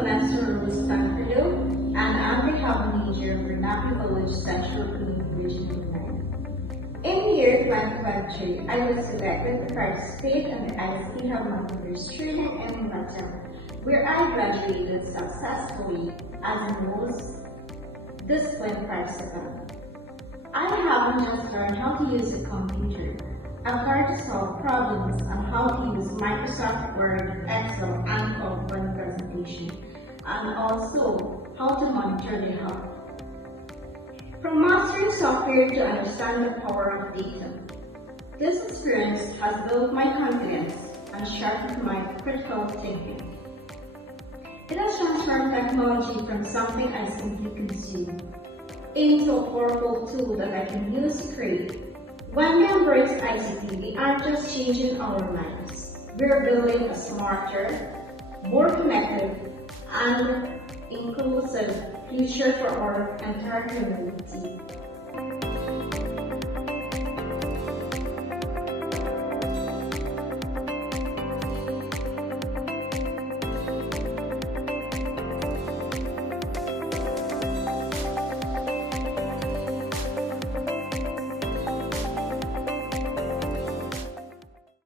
Vanessa Rose Tanfredo, and I'm the Health Major in Vernacular College Central Region 9. In the year 2023, I was selected to participate in the ICT Health Managers Training in Matam, where I graduated successfully as the most disciplined participant. I haven't just learned how to use a computer. I've learned to solve problems on how to use Microsoft Word, Excel, and PowerPoint presentation, and also how to monitor the health. From mastering software to understanding the power of data, this experience has built my confidence and sharpened my critical thinking. It has transformed technology from something I simply consume into a powerful tool that I can use to create. When we embrace ICT, we aren't just changing our lives. We're building a smarter, more connected, and inclusive future for our entire community.